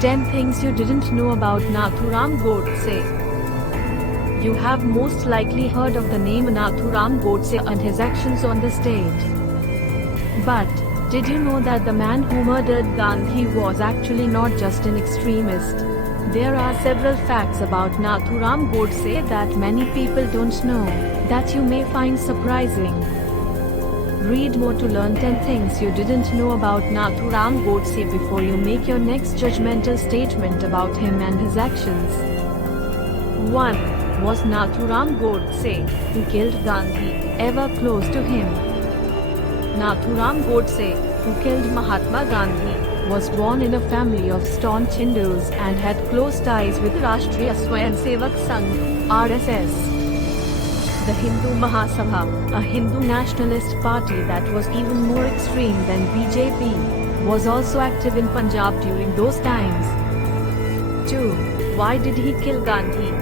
10 Things You Didn't Know About Nathuram Godse. You have most likely heard of the name Nathuram Godse and his actions on the stage. But, did you know that the man who murdered Gandhi was actually not just an extremist? There are several facts about Nathuram Godse that many people don't know, that you may find surprising. Read more to learn 10 things you didn't know about Nathuram Godse before you make your next judgmental statement about him and his actions. 1. Was Nathuram Godse, who killed Gandhi, ever close to him? Nathuram Godse, who killed Mahatma Gandhi, was born in a family of staunch Hindus and had close ties with Rashtriya Swayamsevak Sangh (RSS). The Hindu Mahasabha, a Hindu nationalist party that was even more extreme than BJP, was also active in Punjab during those times. 2. Why did he kill Gandhi?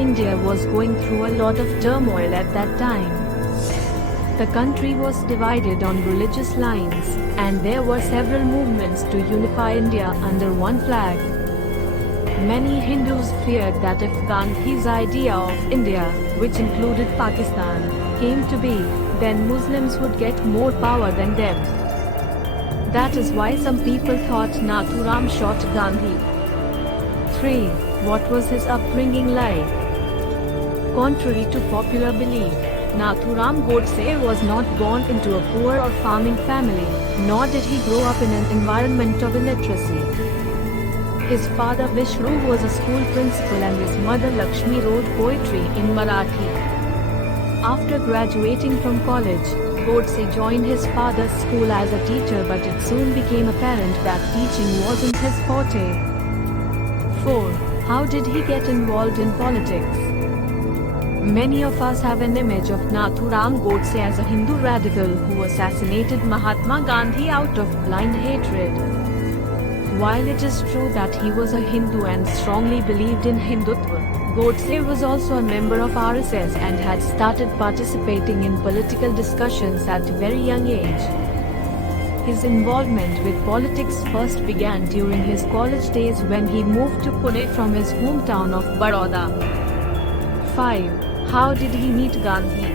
India was going through a lot of turmoil at that time. The country was divided on religious lines, and there were several movements to unify India under one flag. Many Hindus feared that if Gandhi's idea of India, which included Pakistan, came to be, then Muslims would get more power than them. That is why some people thought Nathuram shot Gandhi. 3. What was his upbringing like? Contrary to popular belief, Nathuram Godse was not born into a poor or farming family, nor did he grow up in an environment of illiteracy. His father Vishnu was a school principal and his mother Lakshmi wrote poetry in Marathi. After graduating from college, Godse joined his father's school as a teacher, but it soon became apparent that teaching wasn't his forte. 4. How did he get involved in politics? Many of us have an image of Nathuram Godse as a Hindu radical who assassinated Mahatma Gandhi out of blind hatred. While it is true that he was a Hindu and strongly believed in Hindutva, Godse was also a member of RSS and had started participating in political discussions at a very young age. His involvement with politics first began during his college days when he moved to Pune from his hometown of Baroda. 5. How did he meet Gandhi?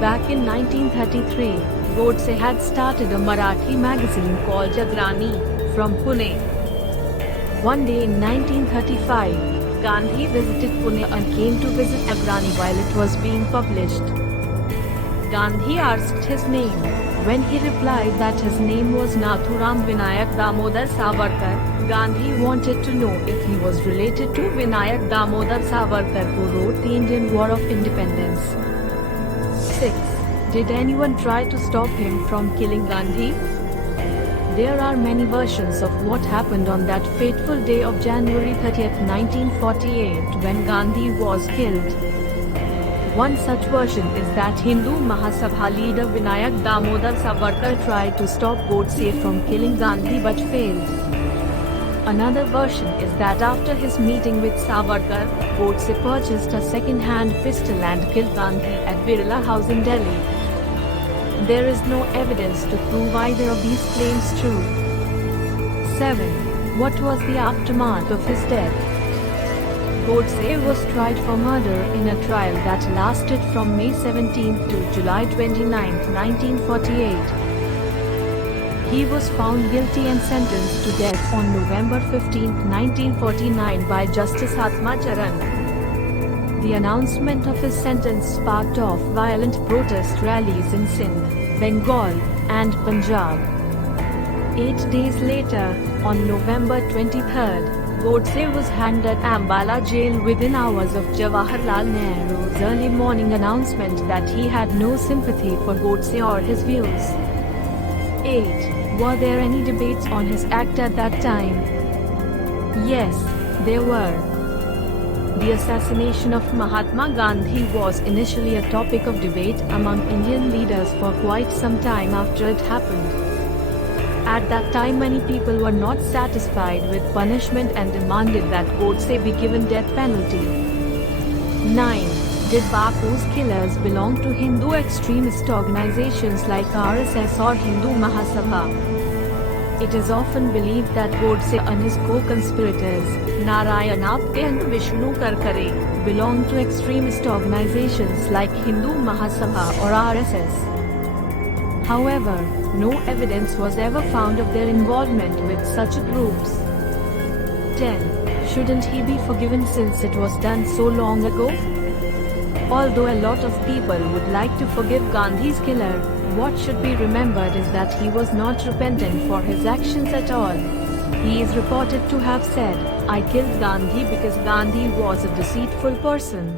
Back in 1933, Godse had started a Marathi magazine called Jagrani from Pune. One day in 1935, Gandhi visited Pune and came to visit Jagrani while it was being published. Gandhi asked his name. When he replied that his name was Nathuram Vinayak Damodar Savarkar, Gandhi wanted to know if he was related to Vinayak Damodar Savarkar, who wrote the Indian War of Independence. 6. Did anyone try to stop him from killing Gandhi? There are many versions of what happened on that fateful day of January 30, 1948, when Gandhi was killed. One such version is that Hindu Mahasabha leader Vinayak Damodar Savarkar tried to stop Godse from killing Gandhi but failed. Another version is that after his meeting with Savarkar, Godse purchased a second-hand pistol and killed Gandhi at Birla House in Delhi. There is no evidence to prove either of these claims true. 7. What was the aftermath of his death? Godse was tried for murder in a trial that lasted from May 17 to July 29, 1948. He was found guilty and sentenced to death on November 15, 1949 by Justice Atma Charan. The announcement of his sentence sparked off violent protest rallies in Sindh, Bengal, and Punjab. 8 days later, on November 23, Godse was hanged at Ambala jail within hours of Jawaharlal Nehru's early morning announcement that he had no sympathy for Godse or his views. 8. Were there any debates on his act at that time? Yes, there were. The assassination of Mahatma Gandhi was initially a topic of debate among Indian leaders for quite some time after it happened. At that time, many people were not satisfied with punishment and demanded that Godse be given death penalty. 9. Did Bapu's killers belong to Hindu extremist organizations like RSS or Hindu Mahasabha? It is often believed that Godse and his co-conspirators, Narayan Apte and Vishnu Karkare, belong to extremist organizations like Hindu Mahasabha or RSS. However, no evidence was ever found of their involvement with such groups. 10. Shouldn't he be forgiven since it was done so long ago? Although a lot of people would like to forgive Gandhi's killer, what should be remembered is that he was not repentant for his actions at all. He is reported to have said, "I killed Gandhi because Gandhi was a deceitful person."